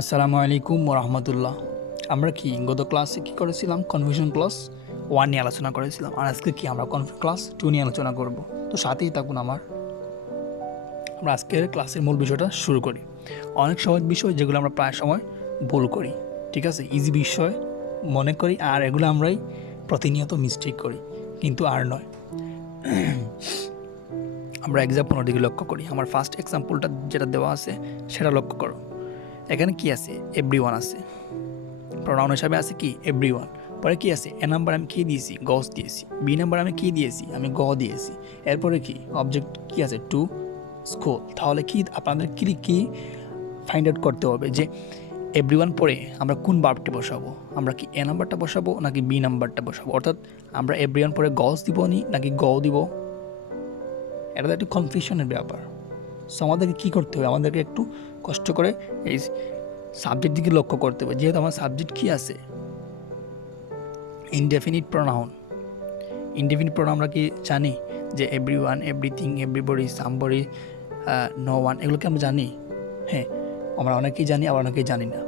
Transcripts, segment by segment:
আসসালামুয়ালাইকুম ওরহমতুল্লাহ। আমরা কি গত ক্লাসে কি করেছিলাম? কনফিউশন ক্লাস 1 নিয়ে আলোচনা করেছিলাম, আর আজকে কি আমরা কনফিউশন ক্লাস 2 নিয়ে আলোচনা করব। তো সাথেই থাকুন আমরা আজকের ক্লাসের মূল বিষয়টা শুরু করি। অনেক সহজ বিষয় যেগুলো আমরা প্রায় সময় ভুল করি, ঠিক আছে, ইজি বিষয় মনে করি, আর এগুলো আমরাই প্রতিনিয়ত মিস্টেক করি, কিন্তু আর নয়। আমরা এক্সাম্পলের দিকে লক্ষ্য করি। আমার ফার্স্ট এক্সাম্পলটা যেটা দেওয়া আছে সেটা লক্ষ্য করো। এখানে কি আছে? এভরিওয়ান আছে, প্রোনাউন হিসাবে আছে কি এভরিওয়ান। পরে কি আছে? এ নাম্বার আমি কি দিয়েছি? গস দিয়েছি। বি নাম্বার আমি কি দিয়েছি? আমি গ দিয়েছি। এরপরে কি অবজেক্ট কি আছে? To school. তাহলে কি আপনাদের কি ফাইন্ড আউট করতে হবে যে এভরিওয়ান পরে আমরা কোন ভার্বটি বসাবো? আমরা কি এ নাম্বারটা বসাবো নাকি বি নাম্বারটা বসাবো? অর্থাৎ আমরা এভরিওয়ান পরে গস দিব নাকি গ দিব? এটা তো একটু কনফিউশনের ব্যাপার। সো আমাদেরকে কী করতে হবে? আমাদেরকে একটু কষ্ট করে এই সাবজেক্ট দিকে লক্ষ্য করতে হবে। যেহেতু আমার সাবজেক্ট কি আছে? Indefinite pronoun. ইনডেফিনিট প্রোনাউন আমরা কি জানি যে everyone, everything, everybody, somebody, no one, এগুলোকে আমরা জানি। হ্যাঁ, আমরা অনেকেই জানি, আবার অনেকেই জানি না।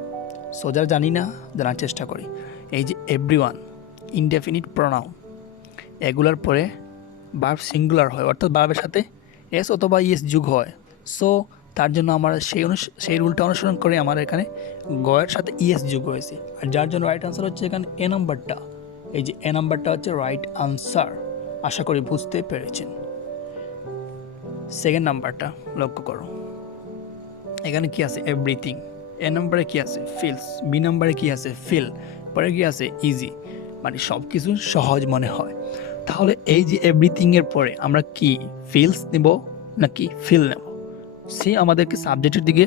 সো যারা জানি না, জানার চেষ্টা করি। এই যে এভরিওয়ান ইনডেফিনিট প্রোনাউন, এগুলার পরে ভার্ব সিঙ্গুলার হয়, অর্থাৎ ভার্বের সাথে এস অথবা ইএস যুগ হয়। সো তার জন্য আমরা সেই রুলটা অনুসরণ করে আমার এখানে গয়ের সাথে ইএস যুগ হয়েছে, আর যার জন্য রাইট আনসার হচ্ছে এখানে এ নাম্বারটা। এই যে এ নাম্বারটা হচ্ছে রাইট আনসার। আশা করি বুঝতে পেরেছেন। সেকেন্ড নাম্বারটা লক্ষ্য করো। এখানে কি আছে? এভরিথিং। এ নাম্বারে কি আছে? ফিলস। বি নাম্বারে কি আছে? ফিল। পরে কি আছে? ইজি, মানে সব কিছু সহজ মনে হয়। তাহলে এই যে এভরিথিংয়ের পরে আমরা কি ফিলস নেব নাকি ফিল নেব? সে আমাদেরকে সাবজেক্টের দিকে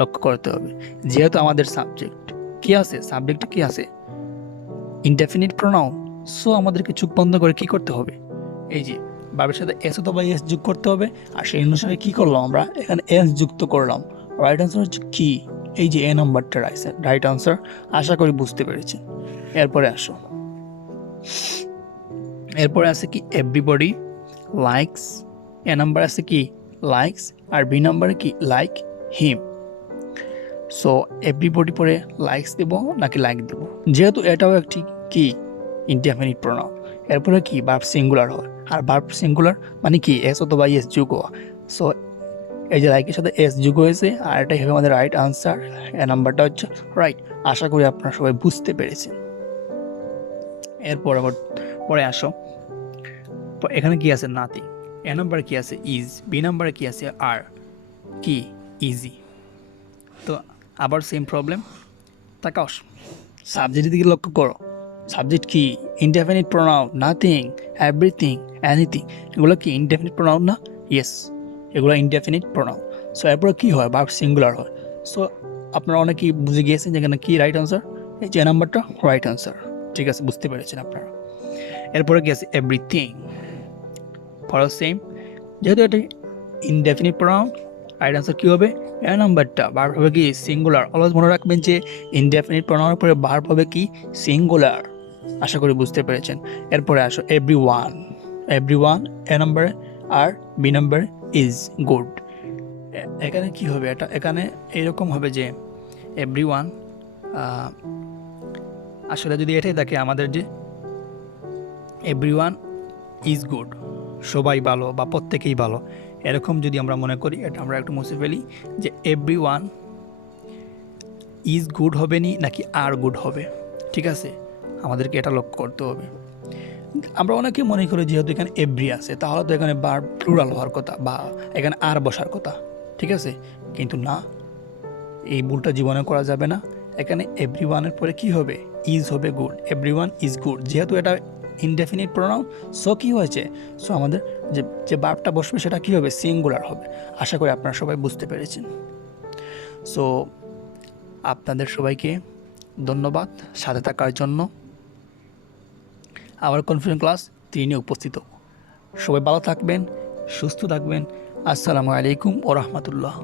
লক্ষ্য করতে হবে। যেহেতু আমাদের সাবজেক্ট কি আছে? সাবজেক্টে কি আছে? Indefinite pronoun. সো আমাদেরকে চোখ বন্ধ করে কি করতে হবে? এই যে ভার্বের সাথে এস অথবা এস যোগ করতে হবে, আর সেই অনুসারে কি করলাম? আমরা এখানে এস যুক্ত করলাম। রাইট আনসার হচ্ছে কি? এই যে এ নাম্বারটা রাইট আনসার। আশা করি বুঝতে পেরেছেন। এরপরে আসো, এরপরে আছে কি? Everybody likes. এ নাম্বার আছে কি? লাইকস, আর বি নাম্বারে কি? Like him. সো এভরিবডি পরে লাইকস দেব নাকি লাইক দেব? যেহেতু এটাও একটি কি ইনডেফিনিট প্রোনাউন, এরপরে কি ভার্ব সিঙ্গুলার হয়, আর ভার্ব সিঙ্গুলার মানে কি এস অথবা এস যুগ হওয়া। সো এই যে লাইকের সাথে এস যুগ হয়েছে, আর এটাই হবে আমাদের রাইট আনসার। এ নাম্বারটা হচ্ছে রাইট। আশা করি আপনারা সবাই বুঝতে পেরেছেন। এরপর আবার পরে আসো, এখানে কি আছে? নাথিং। এ নাম্বারে কি আছে? ইজ। বি নাম্বারে কি আছে? আর কি? ইজি। তো আবার সেম প্রবলেম। তাকাও সাবজেক্টের দিকে লক্ষ্য করো। সাবজেক্ট কি? Indefinite pronoun. Nothing, everything, anything, এগুলো কি ইনডেফিনিট প্রোনাউন না? ইয়েস, এগুলো ইনডেফিনিট প্রোনাউন। সো এরপরে কী হয়? ভার্ব সিঙ্গুলার হয়। সো আপনারা অনেকেই বুঝে গিয়েছেন যেখানে কি রাইট আনসার। এই যে নাম্বারটা রাইট আনসার। ঠিক আছে, বুঝতে পেরেছেন আপনারা। এরপরে কি আছে? এভরিথিং। ফর সেম, যেহেতু এটা ইনডেফিনিট প্রোনাউন, রাইট আনসার কী হবে? এ নাম্বারটা। ভার্ব হবে কি? সিঙ্গুলার। অলওয়েজ মনে রাখবেন যে ইনডেফিনিট প্রোনাউনের পরে ভার্ব হবে কি? সিঙ্গুলার। আশা করি বুঝতে পেরেছেন। এরপরে আসো এভরিওয়ান। এভরিওয়ান এ নাম্বারে, আর বি নাম্বার ইজ গুড। এখানে কি হবে? এখানে এরকম হবে যে এভরিওয়ান, আসলে যদি এটাই থাকে আমাদের যে এভরিওয়ান ইজ গুড, সবাই ভালো বা প্রত্যেকেই ভালো, এরকম যদি আমরা মনে করি, এটা আমরা একটু মুছে ফেলি যে এভরিওয়ান ইজ গুড হবে নাকি আর গুড হবে। ঠিক আছে, আমাদেরকে এটা লক্ষ্য করতে হবে। আমরা অনেকে মনে করি যেহেতু এখানে এভরি আছে, তাহলে তো এখানে বার প্লুরাল হওয়ার কথা বা এখানে আর বসার কথা। ঠিক আছে, কিন্তু না, এই ভুলটা জীবনে করা যাবে না। এখানে এভরিওয়ানের পরে কি হবে? ইজ হবে গুড। এভরিওয়ান ইজ গুড, যেহেতু এটা ইনডেফিনিট প্রোনাউন। সো কী হয়েছে? সো আমাদের যে ভার্বটা বসবে সেটা কী হবে? সিঙ্গুলার হবে। আশা করি আপনারা সবাই বুঝতে পেরেছেন। সো আপনাদের সবাইকে ধন্যবাদ সাথে থাকার জন্য। আবার কনফিউশন ক্লাস 3 নিয়ে উপস্থিত হব। সবাই ভালো থাকবেন, সুস্থ থাকবেন। আসসালামু আলাইকুম ওয়া রাহমাতুল্লাহ।